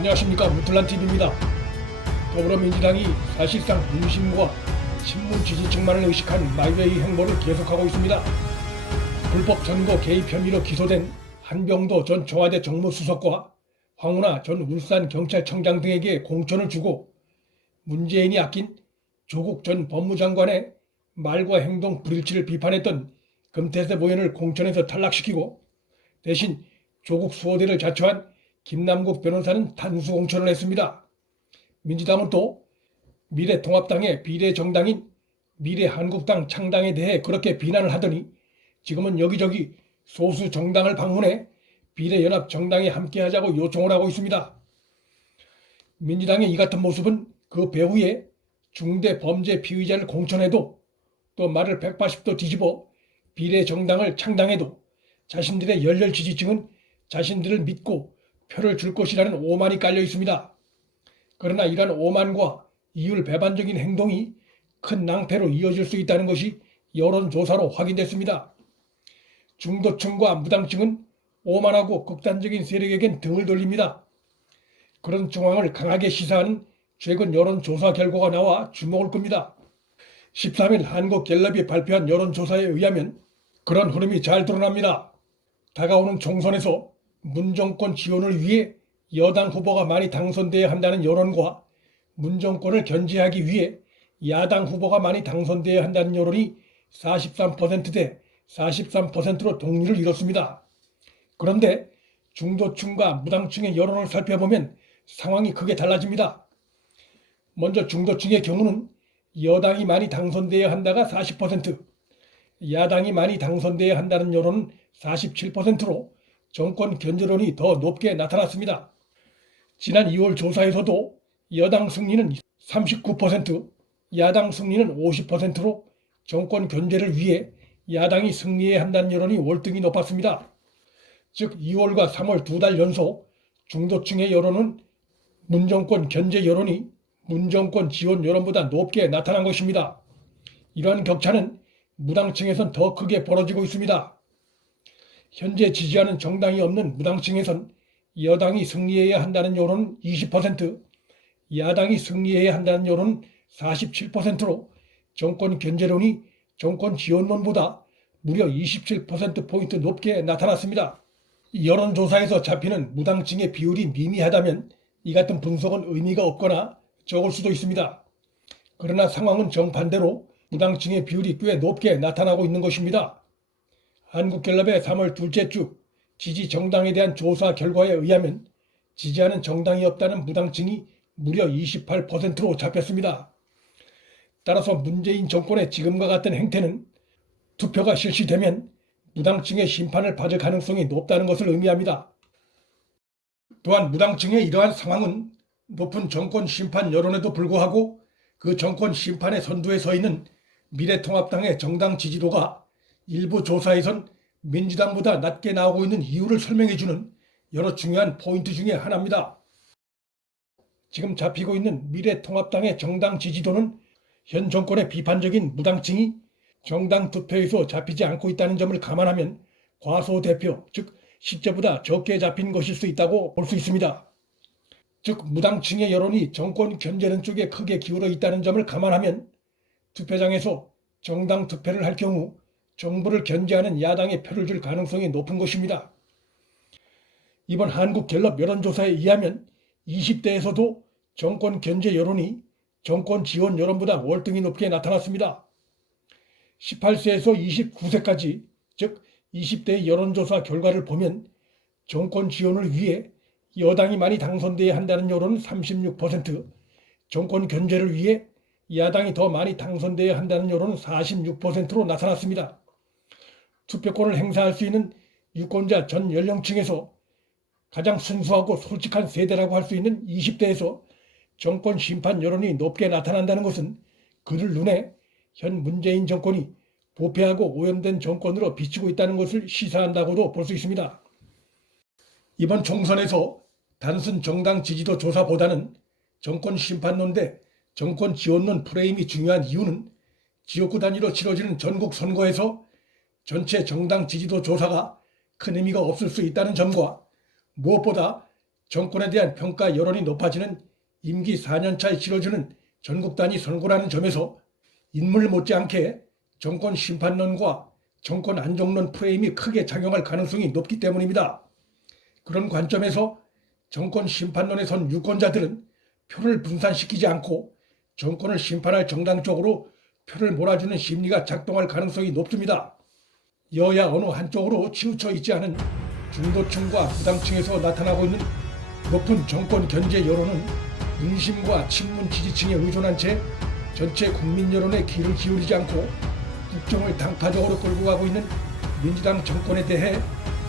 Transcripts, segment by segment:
안녕하십니까, 무틀란TV입니다. 더불어민주당이 사실상 민심과 친문 지지층만을 의식한 마이웨이 행보를 계속하고 있습니다. 불법 선거 개입 혐의로 기소된 한병도 전 청와대 정무수석과 황운하 전 울산경찰청장 등에게 공천을 주고 문재인이 아낀 조국 전 법무장관의 말과 행동 불일치를 비판했던 금태섭 의원을 공천에서 탈락시키고 대신 조국 수호대를 자처한 김남국 변호사는 단수 공천을 했습니다. 민주당은 또 미래통합당의 비례정당인 미래한국당 창당에 대해 그렇게 비난을 하더니 지금은 여기저기 소수 정당을 방문해 비례연합정당에 함께하자고 요청을 하고 있습니다. 민주당의 이 같은 모습은 그 배후에 중대 범죄 피의자를 공천해도 또 말을 180도 뒤집어 비례정당을 창당해도 자신들의 열렬 지지층은 자신들을 믿고 표를 줄 것이라는 오만이 깔려 있습니다. 그러나 이러한 오만과 이율 배반적인 행동이 큰 낭패로 이어질 수 있다는 것이 여론조사로 확인됐습니다. 중도층과 무당층은 오만하고 극단적인 세력에겐 등을 돌립니다. 그런 정황을 강하게 시사하는 최근 여론조사 결과가 나와 주목을 끕니다. 13일 한국갤럽이 발표한 여론조사에 의하면 그런 흐름이 잘 드러납니다. 다가오는 총선에서 문정권 지원을 위해 여당 후보가 많이 당선돼야 한다는 여론과 문정권을 견제하기 위해 야당 후보가 많이 당선돼야 한다는 여론이 43%대 43%로 동률을 이뤘습니다. 그런데 중도층과 무당층의 여론을 살펴보면 상황이 크게 달라집니다. 먼저 중도층의 경우는 여당이 많이 당선돼야 한다가 40%, 야당이 많이 당선돼야 한다는 여론은 47%로 정권 견제론이 더 높게 나타났습니다. 지난 2월 조사에서도 여당 승리는 39%, 야당 승리는 50%로 정권 견제를 위해 야당이 승리해야 한다는 여론이 월등히 높았습니다. 즉 2월과 3월 두 달 연속 중도층의 여론은 문정권 견제 여론이 문정권 지원 여론보다 높게 나타난 것입니다. 이러한 격차는 무당층에선 더 크게 벌어지고 있습니다. 현재 지지하는 정당이 없는 무당층에선 여당이 승리해야 한다는 여론은 20%, 야당이 승리해야 한다는 여론은 47%로 정권 견제론이 정권 지원론보다 무려 27%포인트 높게 나타났습니다. 여론조사에서 잡히는 무당층의 비율이 미미하다면 이 같은 분석은 의미가 없거나 적을 수도 있습니다. 그러나 상황은 정반대로 무당층의 비율이 꽤 높게 나타나고 있는 것입니다. 한국갤럽의 3월 둘째 주 지지 정당에 대한 조사 결과에 의하면 지지하는 정당이 없다는 무당층이 무려 28%로 잡혔습니다. 따라서 문재인 정권의 지금과 같은 행태는 투표가 실시되면 무당층의 심판을 받을 가능성이 높다는 것을 의미합니다. 또한 무당층의 이러한 상황은 높은 정권 심판 여론에도 불구하고 그 정권 심판의 선두에 서 있는 미래통합당의 정당 지지도가 일부 조사에선 민주당보다 낮게 나오고 있는 이유를 설명해주는 여러 중요한 포인트 중에 하나입니다. 지금 잡히고 있는 미래통합당의 정당 지지도는 현 정권의 비판적인 무당층이 정당 투표에서 잡히지 않고 있다는 점을 감안하면 과소대표, 즉 실제보다 적게 잡힌 것일 수 있다고 볼 수 있습니다. 즉 무당층의 여론이 정권 견제는 쪽에 크게 기울어 있다는 점을 감안하면 투표장에서 정당 투표를 할 경우 정부를 견제하는 야당에 표를 줄 가능성이 높은 것입니다. 이번 한국갤럽 여론조사에 의하면 20대에서도 정권 견제 여론이 정권 지원 여론보다 월등히 높게 나타났습니다. 18세에서 29세까지 즉 20대의 여론조사 결과를 보면 정권 지원을 위해 여당이 많이 당선돼야 한다는 여론은 36%, 정권 견제를 위해 야당이 더 많이 당선돼야 한다는 여론은 46%로 나타났습니다. 투표권을 행사할 수 있는 유권자 전 연령층에서 가장 순수하고 솔직한 세대라고 할 수 있는 20대에서 정권 심판 여론이 높게 나타난다는 것은 그들 눈에 현 문재인 정권이 부패하고 오염된 정권으로 비치고 있다는 것을 시사한다고도 볼 수 있습니다. 이번 총선에서 단순 정당 지지도 조사보다는 정권 심판론 대 정권 지원론 프레임이 중요한 이유는 지역구 단위로 치러지는 전국 선거에서 전체 정당 지지도 조사가 큰 의미가 없을 수 있다는 점과 무엇보다 정권에 대한 평가 여론이 높아지는 임기 4년차에 치러지는 전국 단위 선거라는 점에서 인물 못지않게 정권 심판론과 정권 안정론 프레임이 크게 작용할 가능성이 높기 때문입니다. 그런 관점에서 정권 심판론에 선 유권자들은 표를 분산시키지 않고 정권을 심판할 정당 쪽으로 표를 몰아주는 심리가 작동할 가능성이 높습니다. 여야 어느 한쪽으로 치우쳐 있지 않은 중도층과 부당층에서 나타나고 있는 높은 정권 견제 여론은 민심과 친문 지지층에 의존한 채 전체 국민 여론에 귀를 기울이지 않고 국정을 당파적으로 끌고 가고 있는 민주당 정권에 대해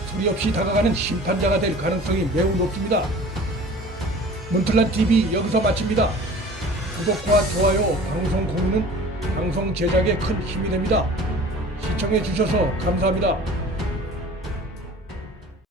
소리 없이 다가가는 심판자가 될 가능성이 매우 높습니다. 문틀란TV 여기서 마칩니다. 구독과 좋아요, 방송 공유는 방송 제작에 큰 힘이 됩니다. 시청해 주셔서 감사합니다.